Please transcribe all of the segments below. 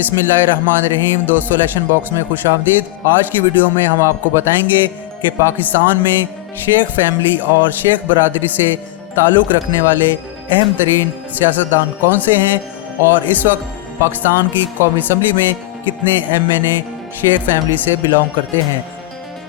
बिस्मिल्लाहिर्रहमानिर्रहीम। दोस्तों, election box में खुश आमदीद। आज की वीडियो में हम आपको बताएंगे कि पाकिस्तान में शेख फैमिली और शेख बरादरी से ताल्लुक़ रखने वाले अहम तरीन सियासतदान कौन से हैं और इस वक्त पाकिस्तान की कौमी असम्बली में कितने MNA शेख फैमिली से बिलोंग करते हैं।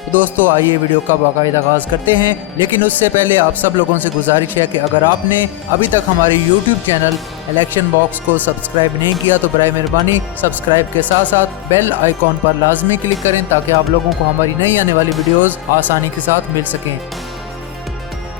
तो दोस्तों, आइए वीडियो का बाकायदा आगाज़ करते हैं, लेकिन उससे पहले आप सब लोगों से गुजारिश है कि अगर आपने अभी तक हमारे YouTube चैनल इलेक्शन बॉक्स को सब्सक्राइब नहीं किया तो बराए मेहरबानी सब्सक्राइब के साथ साथ बेल आइकॉन पर लाजमी क्लिक करें ताकि आप लोगों को हमारी नई आने वाली वीडियोस आसानी के साथ मिल सकें।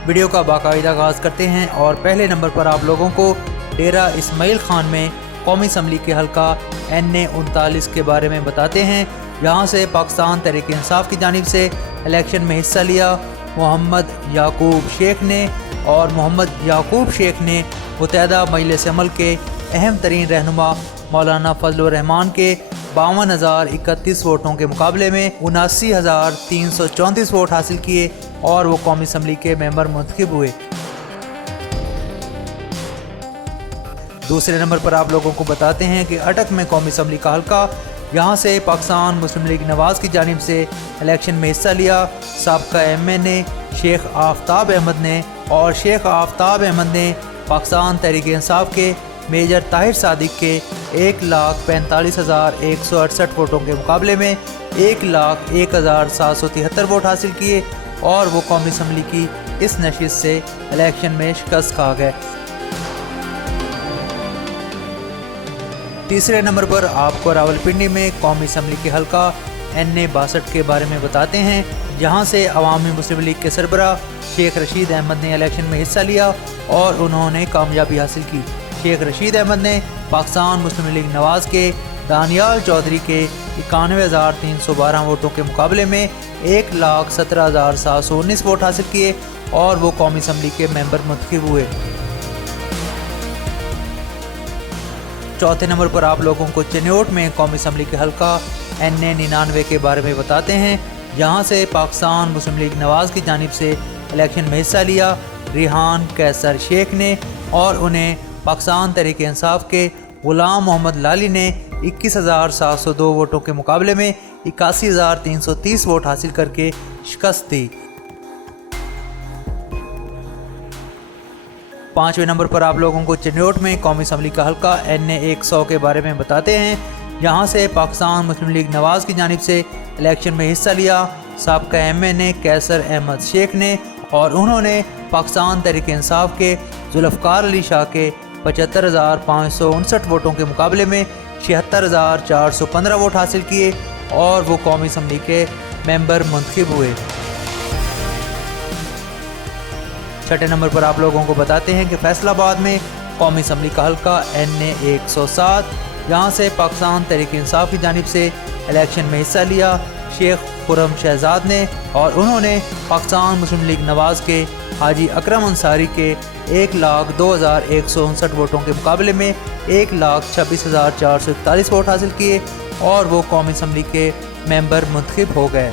वीडियो का बाकायदा आगाज़ करते हैं और पहले नंबर पर आप लोगों को डेरा इस्माइल खान में कौमी असम्बली के हल्का NA 39 के बारे में बताते हैं। यहाँ से पाकिस्तान तहरीक इंसाफ की जानिब से इलेक्शन में हिस्सा लिया मोहम्मद याकूब शेख ने, और मोहम्मद याकूब शेख ने मुत्तहिदा मजलिस अमल के अहम तरीन रहनुमा मौलाना फजलुर रहमान के 52,031 वोटों के मुकाबले में 79,334 वोट हासिल किए और वो कौमी असम्बली के मेंबर मुंतखब हुए। दूसरे नंबर पर आप लोगों को बताते हैं कि अटक में कौमी असम्बली का हल्का, यहाँ से पाकिस्तान मुस्लिम लीग नवाज़ की जानिब से इलेक्शन में हिस्सा लिया साबका MNA शेख आफ्ताब अहमद ने, और शेख आफ्ताब अहमद ने पाकिस्तान तहरीक इंसाफ के मेजर ताहिर सादिक के 1,45,168 वोटों के मुकाबले में 1,01,773 वोट हासिल किए और वो कौमी असम्बली की इस नशिस्त से इलेक्शन में शिकस्त खा गए। तीसरे नंबर पर आपको रावलपिंडी में कौमी असम्बली के हल्का NA 62 के बारे में बताते हैं, जहां से अवामी मुस्लिम लीग के सरबराह शेख रशीद अहमद ने इलेक्शन में हिस्सा लिया और उन्होंने कामयाबी हासिल की। शेख रशीद अहमद ने पाकिस्तान मुस्लिम लीग नवाज़ के दानियाल चौधरी के 91,312 वोटों के मुकाबले में 1,17,719 वोट हासिल किए और वो कौमी असम्बली के मेंबर मुंतखब हुए। चौथे नंबर पर आप लोगों को चिन्योट में कौमी असम्बली के हल्का NA 99 के बारे में बताते हैं, जहां से पाकिस्तान मुस्लिम लीग नवाज़ की जानिब से इलेक्शन में हिस्सा लिया रिहान कैसर शेख ने, और उन्हें पाकिस्तान तहरीक इंसाफ के गुलाम मोहम्मद लाली ने 21,702 वोटों के मुकाबले में 81,330 वोट हासिल करके शिकस्त दी। पाँचवें नंबर पर आप लोगों को चिन्योट में कौमी असम्बली का हल्का NA 100 के बारे में बताते हैं, यहाँ से पाकिस्तान मुस्लिम लीग नवाज़ की जानिब से इलेक्शन में हिस्सा लिया साबका MNA कैसर अहमद शेख ने, और उन्होंने पाकिस्तान तहरीक इंसाफ के जुल्फ़कार अली शाह के 75,559 वोटों के मुकाबले में 76,415 वोट हासिल किए और वो कौमी असम्बली के मेंबर मुंतखब हुए। छठे नंबर पर आप लोगों को बताते हैं कि फैसलाबाद में कौमी असम्बली का हल्का NA 107, यहाँ से पाकिस्तान तहरीक इंसाफ की जानिब से इलेक्शन में हिस्सा लिया शेख खुरम शहजाद ने, और उन्होंने पाकिस्तान मुस्लिम लीग नवाज़ के हाजी अकरम अंसारी के 1,02,159 वोटों के मुकाबले में 1,26,441 वोट हासिल किए और वो कौमी असम्बली के मेंबर मुंतखब हो गए।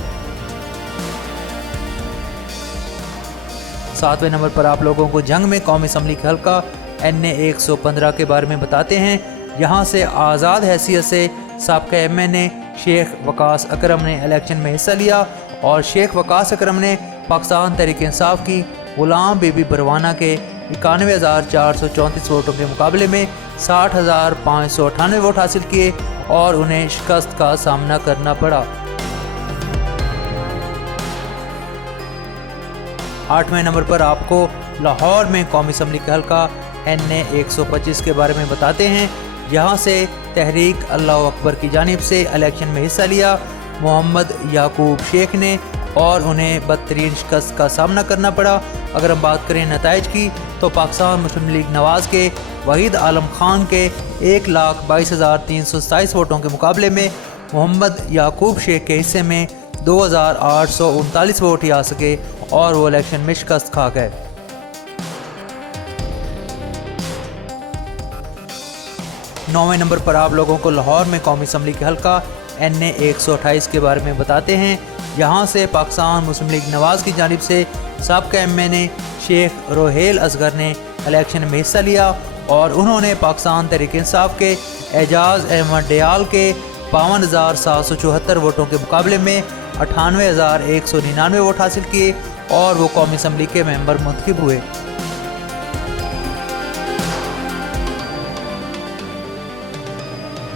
सातवें नंबर पर आप लोगों को जंग में कौमी असम्बली का हल्का NA 115 के बारे में बताते हैं, यहाँ से आज़ाद हैसियत से साबका MNA शेख वकास अकरम ने इलेक्शन में हिस्सा लिया, और शेख वकास अकरम ने पाकिस्तान तहरीक इंसाफ की गुलाम बीबी बरवाना के 91,434 वोटों के मुकाबले में 60,598 वोट हासिल किए और उन्हें शिकस्त का सामना करना पड़ा। आठवें नंबर पर आपको लाहौर में कौमी असम्बली का हल्का NA 125 के बारे में बताते हैं, यहाँ से तहरीक अल्लाह अकबर की जानिब से इलेक्शन में हिस्सा लिया मोहम्मद याकूब शेख ने, और उन्हें बदतरीन शिकस्त का सामना करना पड़ा। अगर हम बात करें नताइज की तो पाकिस्तान मुस्लिम लीग नवाज़ के वहीद आलम खान के 1,22,327 वोटों के मुकाबले में मोहम्मद याकूब शेख के हिस्से में 2,839 वोट ही आ सके और वो इलेक्शन में शिकस्त खा गए। नौवें नंबर पर आप लोगों को लाहौर में कौमी असम्बली के हल्का NA 128 के बारे में बताते हैं, यहाँ से पाकिस्तान मुस्लिम लीग नवाज़ की जानिब से साबका MNA शेख रोहेल असगर ने इलेक्शन में हिस्सा लिया और उन्होंने पाकिस्तान तहरीक इंसाफ के एजाज अहमद डियाल के 52,774 वोटों के मुकाबले में 98,199 वोट हासिल किए और वो कौमी असम्बली के मेंबर मुंतखब हुए।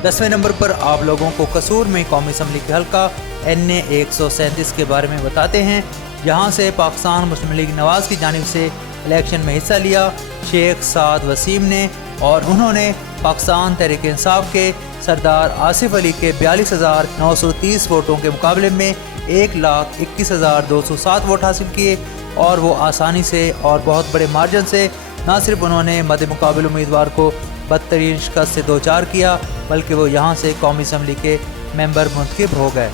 दसवें नंबर पर आप लोगों को कसूर में कौमी असम्बली के हल्का NA 137 के बारे में बताते हैं। यहाँ से पाकिस्तान मुस्लिम लीग नवाज़ की जानिब से इलेक्शन में हिस्सा लिया शेख साद वसीम ने और उन्होंने पाकिस्तान तहरीक इंसाफ के सरदार आसिफ अली के 42,930 वोटों के मुकाबले में 1,21,207 वोट हासिल किए और वो आसानी से और बहुत बड़े मार्जिन से न सिर्फ उन्होंने मद मुकाबले उम्मीदवार को बदतरीन शिकस्त से दोचार किया बल्कि वो यहाँ से कौमी असम्बली के मेंबर मुंतखब हो गए।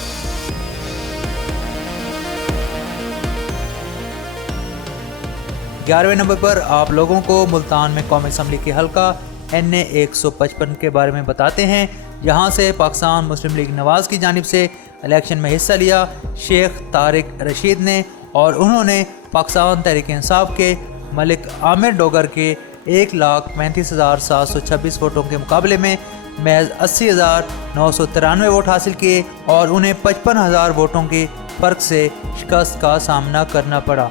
ग्यारहवें नंबर पर आप लोगों को मुल्तान में कौमी असम्बली के हल्का NA 155 के बारे में बताते हैं। यहाँ से पाकिस्तान मुस्लिम लीग नवाज़ की जानिब से इलेक्शन में हिस्सा लिया शेख तारिक रशीद ने और उन्होंने पाकिस्तान तहरीक इंसाफ के मलिक आमिर डोगर के 1,35,726 वोटों के मुकाबले में महज 80,993 वोट हासिल किए और उन्हें 55,000 वोटों के फ़र्क से शिकस्त का सामना करना पड़ा।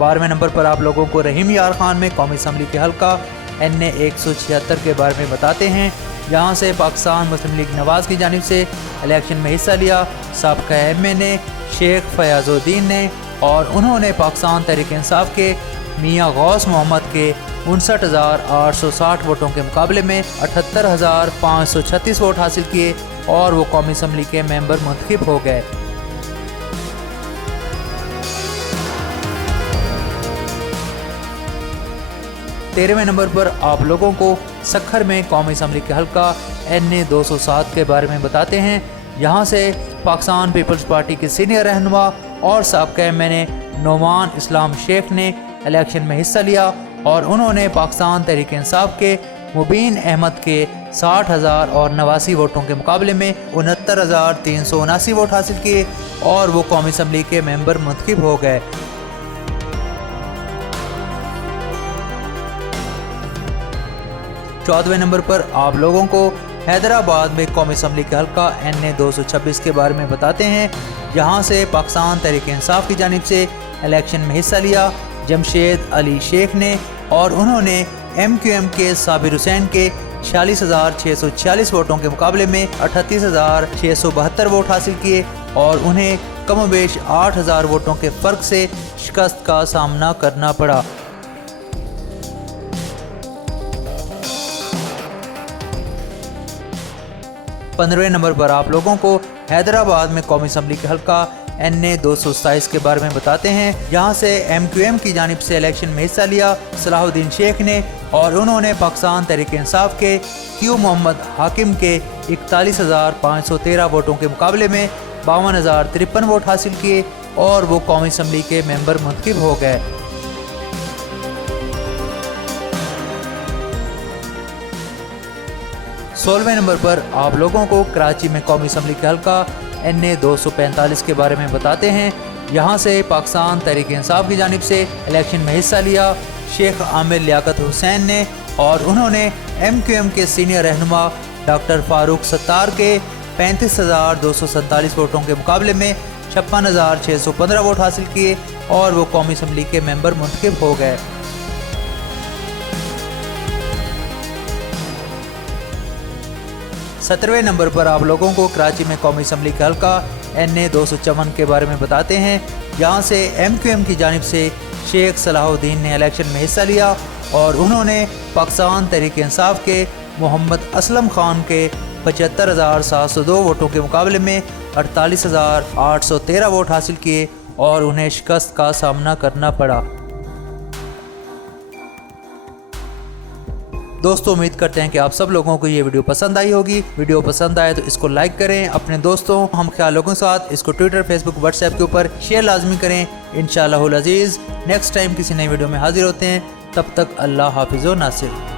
बारहवें नंबर पर आप लोगों को रहीम यार खान में कौमी असम्बली के हल्का NA 176 के बारे में बताते हैं। यहाँ से पाकिस्तान मुस्लिम लीग नवाज़ की जानिब से इलेक्शन में हिस्सा लिया साबका MA ने शेख फयाजुद्दीन ने और उन्होंने पाकिस्तान तहरीक इंसाफ के मियाँ गौस मोहम्मद के 59,860 वोटों के मुकाबले में 78,536 वोट हासिल किए और वो कौमी असम्बली के मेंबर मुंतखब हो गए। तेरहवें नंबर पर आप लोगों को सक्खर में कौमी असम्बली के हल्का NA 207 के बारे में बताते हैं। यहाँ से पाकिस्तान पीपल्स पार्टी के सीनियर रहनुमा और साबका MA ने नोमान इस्लाम शेख ने इलेक्शन में हिस्सा लिया और उन्होंने पाकिस्तान तहरीक इंसाफ के मुबीन अहमद के 60,089 वोटों के मुकाबले में 69,379 वोट हासिल किए और वो कौमी असम्बली के मेंबर मुंतखब हो गए। चौदहवें नंबर पर आप लोगों को हैदराबाद में कौमी असम्बली के हल्का NA 226 के बारे में बताते हैं। यहाँ से पाकिस्तान तहरीक इंसाफ की जानिब से इलेक्शन में हिस्सा लिया जमशेद अली शेख ने और उन्होंने MQM के साबिर हुसैन के 46,646 वोटों के मुकाबले में 38,672 वोट हासिल किए और उन्हें कमोबेश 8,000 वोटों के फ़र्क से शिकस्त का सामना करना पड़ा। पंद्रहवें नंबर पर आप लोगों को हैदराबाद में कौमी असम्बली के हल्का NA 227 के बारे में बताते हैं। यहाँ से MQM की जानिब से इलेक्शन में हिस्सा लिया सलाहुद्दीन शेख ने और उन्होंने पाकिस्तान तहरीक इंसाफ के Q मोहम्मद हाकिम के 41,513 वोटों के मुकाबले में 52,053 वोट हासिल किए और वो कौमी असम्बली के मेंबर मुंतखब हो गए। सोलहवें नंबर पर आप लोगों को कराची में कौमी असम्बली के हल्का NA 245 के बारे में बताते हैं। यहाँ से पाकिस्तान तहरीक इंसाफ की जानिब से इलेक्शन में हिस्सा लिया शेख आमिर लियाकत हुसैन ने और उन्होंने MQM के सीनियर रहनुमा डॉक्टर फारूक सत्तार के 35,247 वोटों के मुकाबले में 56,615 वोट हासिल किए और वो कौमी असम्बली के मेंबर मुंतखब हो गए। सत्रहवें नंबर पर आप लोगों को कराची में कौमी असम्बली का हल्का NA 254 के बारे में बताते हैं। यहाँ से MQM की जानिब से शेख सलाहुद्दीन ने इलेक्शन में हिस्सा लिया और उन्होंने पाकिस्तान तहरीक इंसाफ के मोहम्मद असलम खान के 75,702 वोटों के मुकाबले में 48,813 वोट हासिल किए और उन्हें शिकस्त का सामना करना पड़ा। दोस्तों उम्मीद करते हैं कि आप सब लोगों को ये वीडियो पसंद आई होगी। वीडियो पसंद आए तो इसको लाइक करें, अपने दोस्तों हम ख्याल लोगों के साथ इसको ट्विटर, फेसबुक, व्हाट्सएप के ऊपर शेयर लाजमी करें। इंशाअल्लाह अज़ीज़ नेक्स्ट टाइम किसी नई वीडियो में हाजिर होते हैं। तब तक अल्लाह हाफिज़ व नासिर।